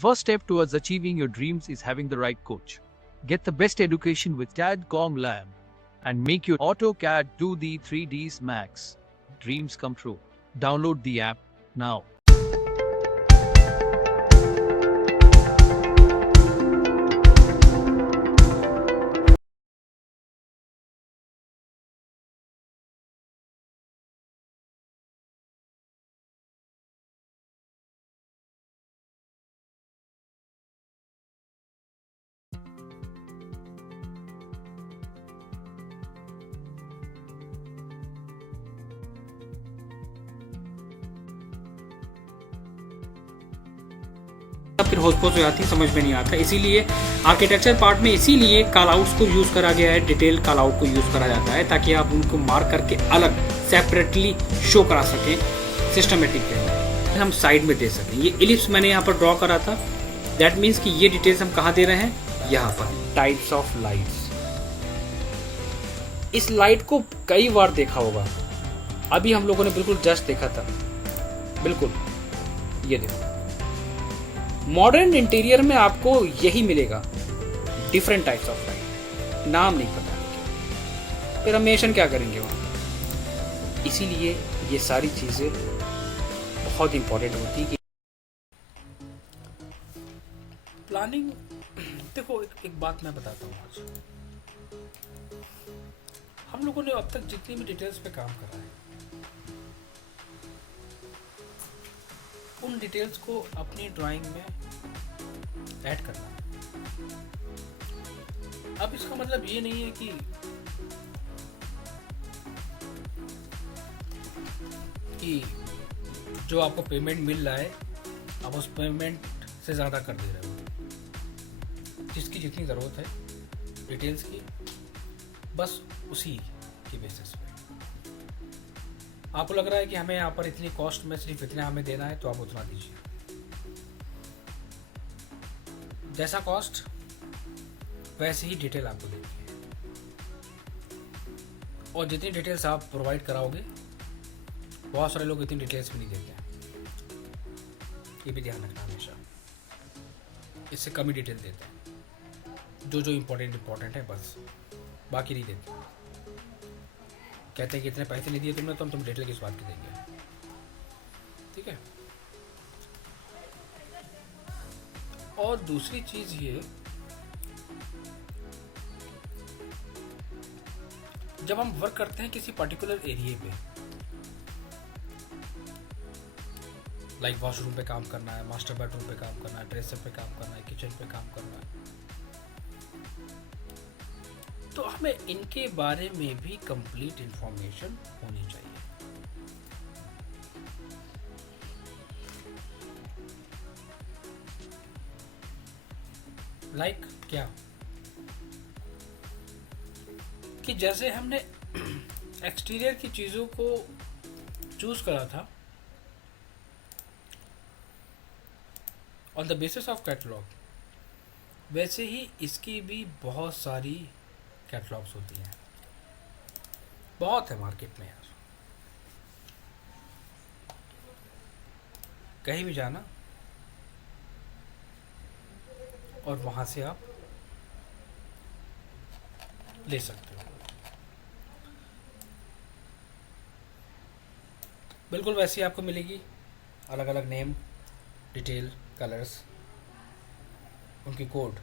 first step towards achieving your dreams is having the right coach. Get the best education with CAD.com Lab and make your AutoCAD do the 3Ds Max. Dreams come true. Download the app now. फिर होस्पोस हो जाती है, समझ में नहीं आता। इसीलिए architecture part में इसीलिए कॉल आउट्स को यूज़ करा गया है, डिटेल कॉल आउट को यूज़ करा जाता है ताकि आप उनको मार्क करके अलग सेपरेटली शो करा सकें सिस्टमेटिक वे, हम साइड में दे सकें। ये इलिप्स मैंने यहाँ पर ड्रॉ करा था, दैट मीन्स कि ये डिटेल्स हम कहाँ दे रहे हैं, यहाँ पर। टाइप्स ऑफ लाइट्स, इस लाइट को कई बार देखा होगा, अभी हम लोगों ने बिल्कुल जस्ट देखा था, बिल्कुल ये देखो। मॉडर्न इंटीरियर में आपको यही मिलेगा, डिफरेंट टाइप्स ऑफ लाइट, नाम नहीं पता, फिर हम मेंशन क्या करेंगे वहां। इसीलिए ये सारी चीजें बहुत इंपॉर्टेंट होती है। प्लानिंग, देखो एक बात मैं बताता हूँ। आज हम लोगों ने अब तक जितनी भी डिटेल्स पे काम करा है, उन डिटेल्स को अपनी ड्राइंग में ऐड करना है। अब इसका मतलब ये नहीं है कि जो आपको पेमेंट मिल रहा है आप उस पेमेंट से ज़्यादा कर दे रहे हो। जिसकी जितनी ज़रूरत है डिटेल्स की, बस उसी के बेसिस पे आपको लग रहा है कि हमें यहाँ पर इतनी कॉस्ट में सिर्फ इतना हमें देना है, तो आप उतना दीजिए। जैसा कॉस्ट वैसे ही डिटेल आपको देनी है, और जितनी डिटेल्स आप प्रोवाइड कराओगे, बहुत सारे लोग इतनी डिटेल्स भी नहीं देते हैं, ये भी ध्यान रखना हमेशा। इससे कम ही डिटेल देते हैं, जो इम्पोर्टेंट है बस, बाकी नहीं देते। कहते हैं कि इतने पैसे नहीं दिए तुमने, तो हम तुम डिटेल किस बात की देंगे, ठीक है। और दूसरी चीज ये, जब हम वर्क करते हैं किसी पर्टिकुलर एरिया पे, लाइक वॉशरूम पे काम करना है, मास्टर बेडरूम पे काम करना है, ड्रेसर पे काम करना है, किचन पे काम करना है, तो हमें इनके बारे में भी कंप्लीट इंफॉर्मेशन होनी चाहिए। लाइक क्या कि जैसे हमने एक्सटीरियर की चीजों को चूज करा था on the basis of catalogue, वैसे ही इसकी भी बहुत सारी कैटलॉग्स होती हैं, बहुत है मार्केट में यार। कहीं भी जाना और वहां से आप ले सकते हो। बिल्कुल वैसी आपको मिलेगी, अलग अलग नेम, डिटेल, कलर्स, उनकी कोड,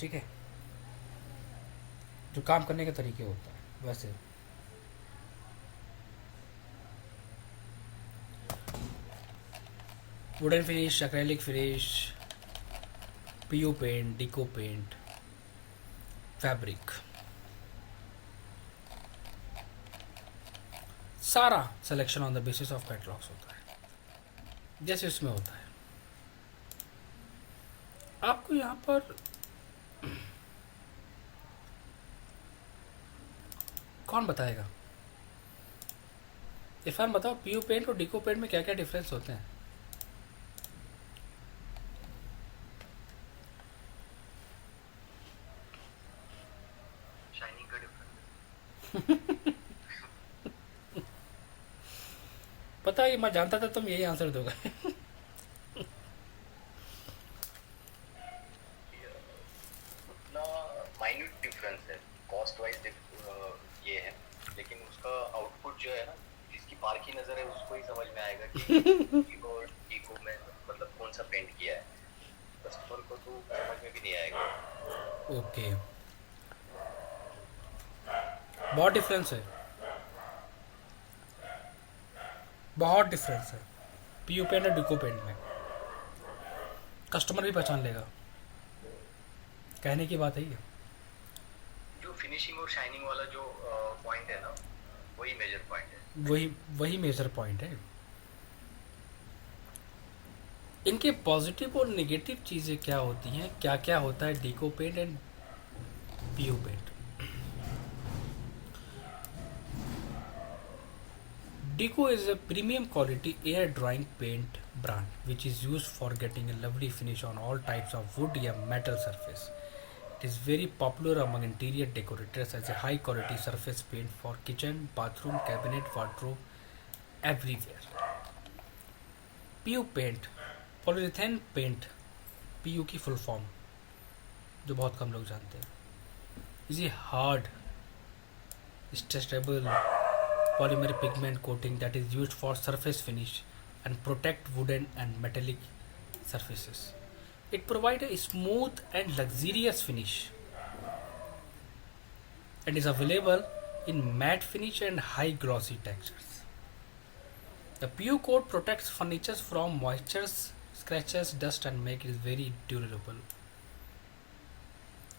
ठीक है। जो काम करने के तरीके होता है वैसे। Wooden finish, acrylic finish, PU paint, Deco paint, fabric, सारा selection on the basis of catalogues होता है, जैसे इसमें होता है। आपको यहाँ पर कौन बताएगा? इरफान बताओ, पीयू पेंट और डिको पेंट में क्या क्या डिफरेंस होते हैं? शाइनिंग का डिफरेंस। पता है, मैं जानता था तुम यही आंसर दोगे। बाकी नजर है उसको ही समझ में आएगा कि ईगो और ईगो में मतलब कौन सा पेंट किया है, कस्टमर को तो समझ में भी नहीं आएगा। ओके, बहुत डिफरेंस है, बहुत डिफरेंस है पीयू पेंट और डिको पेंट में। कस्टमर भी पहचान लेगा, कहने की बात है ये। जो फिनिशिंग और शाइनिंग वाला जो पॉइंट है ना, वही मेजर पॉइंट है। वही वही मेजर पॉइंट है। इनके पॉजिटिव और नेगेटिव चीज़ें क्या होती हैं, क्या क्या होता है Deco paint and PU paint. Deco is a premium quality air drying paint brand which is used for getting a lovely finish on all types of wood or metal surface. It is very popular among interior decorators as a high quality surface paint for kitchen, bathroom, cabinet, wardrobe, everywhere. PU paint, polyurethane paint, PU की full form जो बहुत कम लोग जानते हैं, is a hard, stretchable polymer pigment coating that is used for surface finish and protect wooden and metallic surfaces. It provides a smooth and luxurious finish and is available in matte finish and high glossy textures. The PU coat protects furniture from moisture, scratches, dust and make it very durable.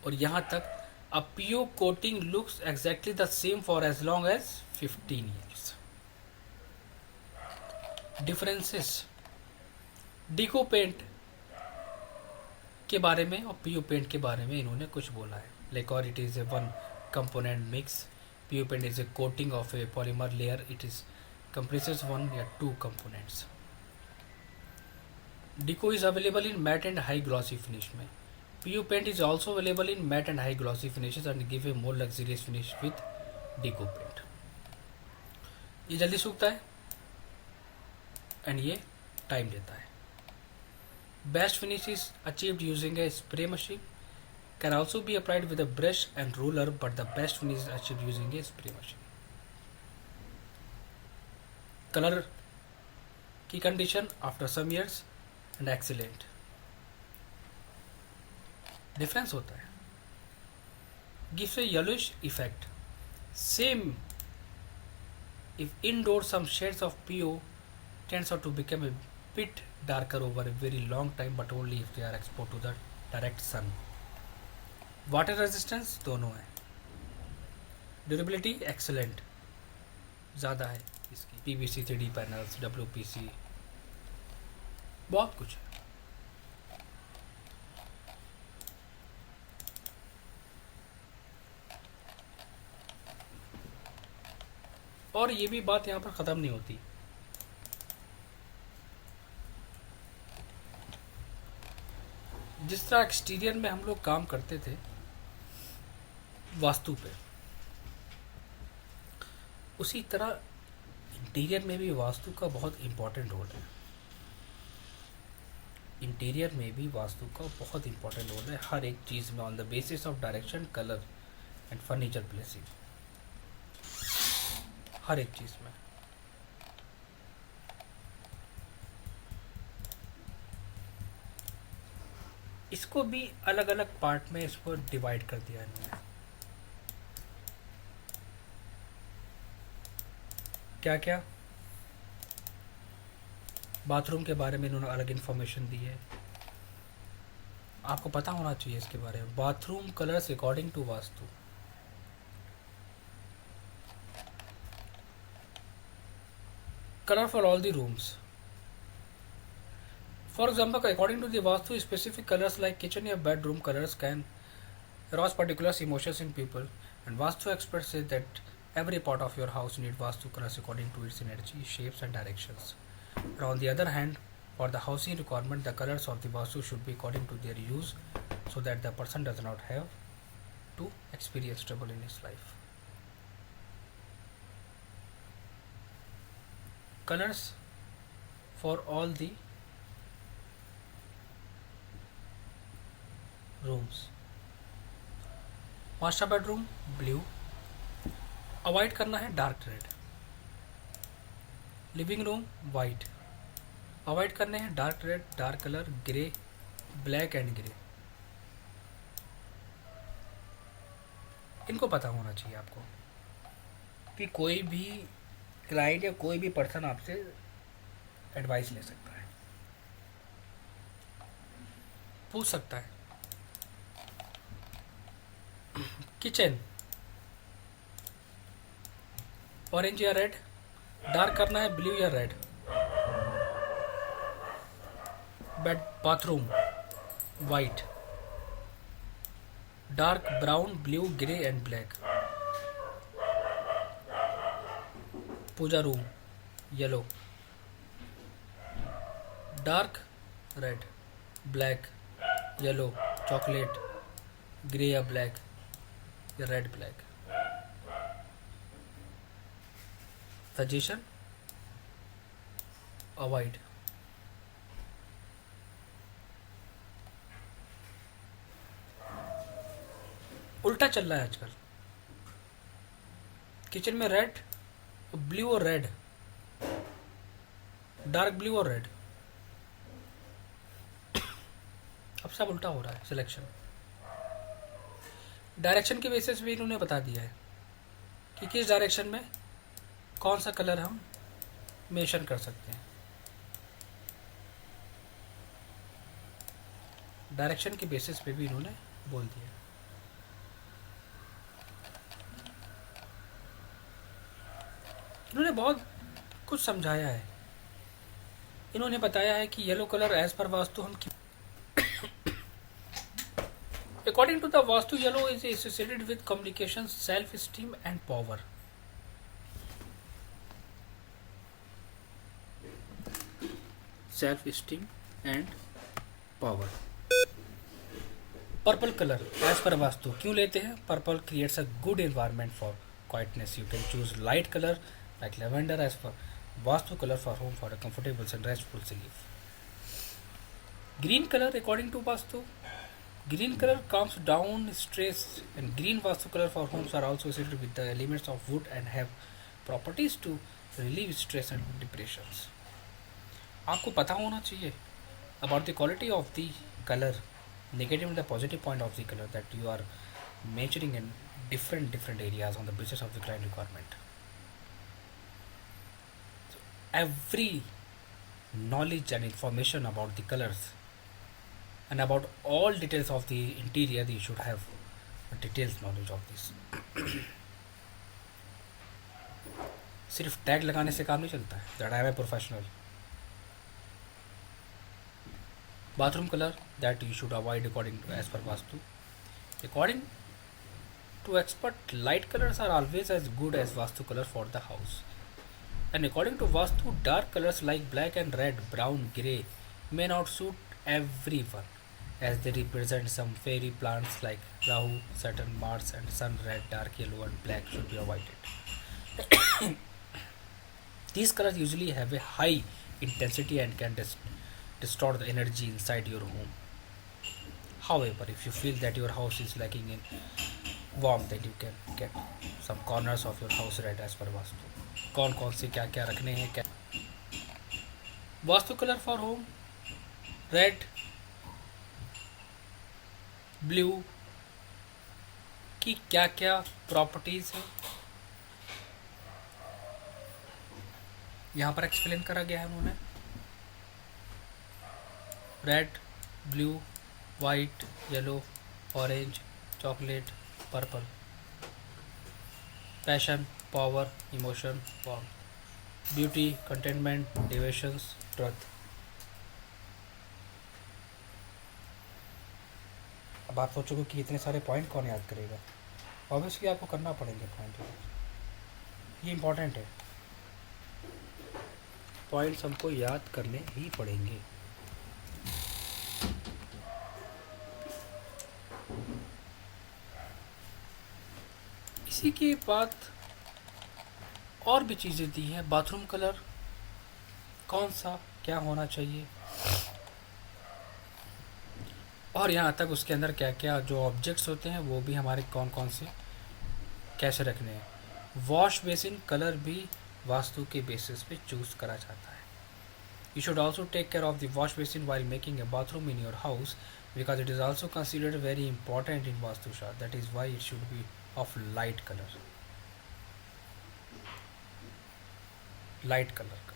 और यहाँ तक a PU coating looks exactly the same for as long as 15 years. Differences. डिको paint के बारे में और PU paint के बारे में इन्होंने कुछ बोला है, लाइक और it is a one component mix. PU paint is a coating of a polymer layer, it is compresses one या two components. Deco is available in matt and high glossy finish में। PU paint is also available in matte and high glossy finishes and give a more luxurious finish with Deco paint. ये जल्दी सूखता है and ये time लेता है। Best finish is achieved using a spray machine. Can also be applied with a brush and roller, but the best finish is achieved using a spray machine. Color की condition after some years and excellent. Difference होता है, gives a yellowish effect. Same if indoor some shades of PO tends out to become a bit darker over a very long time, but only if they are exposed to the direct sun. Water resistance दोनों है। Durability excellent ज़्यादा है इसकी। PVC 3D panels, WPC, बहुत कुछ है। और ये भी बात यहाँ पर ख़त्म नहीं होती। जिस तरह एक्सटीरियर में हम लोग काम करते थे वास्तु पे, उसी तरह इंटीरियर में भी वास्तु का बहुत इम्पोर्टेंट रोल है। इंटीरियर में भी वास्तु का बहुत इम्पोर्टेंट रोल है हर एक चीज़ में, on the basis of direction, colour and furniture placing, हर एक चीज़ में। इसको भी अलग अलग पार्ट में इसको डिवाइड कर दिया इन्होंने। क्या क्या? बाथरूम के बारे में इन्होंने अलग इन्फॉर्मेशन दी है, आपको पता होना चाहिए इसके बारे में। Bathroom colours according to vastu. Color for all the rooms. For example, according to the Vastu, specific colors like kitchen or bedroom colors can arouse particular emotions in people, and Vastu experts say that every part of your house needs Vastu colors according to its energy, shapes, and directions. But on the other hand, for the housing requirement, the colors of the Vastu should be according to their use, so that the person does not have to experience trouble in his life. Colors for all the rooms. Master bedroom blue, avoid करना है dark red. Living room white, avoid करने हैं dark red, dark colour, grey, black and grey. इनको पता होना चाहिए आपको कि कोई भी क्लाइंट या कोई भी पर्सन आपसे एडवाइस ले सकता है, पूछ सकता है। किचन ऑरेंज या रेड, डार्क करना है ब्लू या red. Bed bathroom white, dark brown, blue, grey and black. Puja room yellow, dark red, black, yellow, chocolate, grey या ब्लैक या रेड ब्लैक। Suggestion avoid. उल्टा चल रहा है आजकल, किचन में रेड, ब्लू और रेड, डार्क ब्लू और रेड। अब सब उल्टा हो रहा है सिलेक्शन। डायरेक्शन के बेसिस पे इन्होंने बता दिया है कि किस डायरेक्शन में कौन सा कलर हम मेंशन कर सकते हैं। डायरेक्शन के बेसिस पे भी इन्होंने बोल दिया। इन्होंने बहुत कुछ समझाया है। इन्होंने बताया है कि yellow colour as per vastu हम according to the vastu yellow is associated with communication, self esteem and power. Self esteem and power. Purple colour as per vastu क्यों लेते हैं? Purple creates a good environment for quietness. You can choose light color like lavender as per Vastu color for home for a comfortable and restful sleep. Green color according to Vastu. Green color calms down stress, and green Vastu color for homes are also associated with the elements of wood and have properties to relieve stress and depressions. आपको पता होना चाहिए about the quality of the color, negative and the positive point of the color that you are measuring in different areas on the basis of the client requirement. So every knowledge and information about the colors and about all details of the interior, you should have a detailed knowledge of this. सिर्फ tag लगाने से काम नहीं चलता है. That I am a professional. Bathroom color that you should avoid according to as per Vastu. According to expert, light colors are always as good as Vastu color for the house. And according to Vastu, dark colors like black and red, brown, grey may not suit everyone, as they represent some fairy plants like Rahu, Saturn, Mars, and Sun. Red, dark yellow, and black should be avoided. These colors usually have a high intensity and can distort the energy inside your home. However, if you feel that your house is lacking in warmth, then you can get some corners of your house red as per Vastu. कौन कौन से क्या क्या रखने हैं क्या vastu colour for home red blue की क्या क्या प्रॉपर्टीज है यहाँ पर एक्सप्लेन करा गया है उन्होंने. Red, blue, white, yellow, orange, chocolate, purple. Passion, power, emotion, warmth. Beauty, containment, devotions, truth. अब आप सोचोगे कि इतने सारे पॉइंट कौन याद करेगा. ऑब्वियसली आपको करना पड़ेंगे पॉइंट. ये इम्पोर्टेंट है. पॉइंट्स हमको याद करने ही पड़ेंगे. इसी के बाद और भी चीज़ें दी हैं. बाथरूम कलर कौन सा क्या होना चाहिए और यहाँ तक उसके अंदर क्या क्या जो ऑब्जेक्ट्स होते हैं वो भी हमारे कौन कौन से कैसे रखने हैं. वॉश बेसिन कलर भी वास्तु के बेसिस पे चूज करा जाता है. You should also take care of the wash basin while making a bathroom in your house because it is also considered very important in Vastu Shastra. That is why it should be of light color. Light color का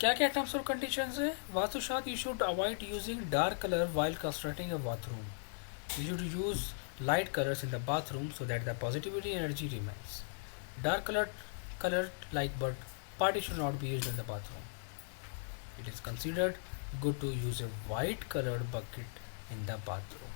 क्या क्या terms और conditions है? वास्तु शास्त्र you should avoid using dark color while constructing a bathroom. You should use light colors in the bathroom so that the positivity energy remains. Dark color like but party should not be used in the bathroom. It is considered good to use a white colored bucket in the bathroom.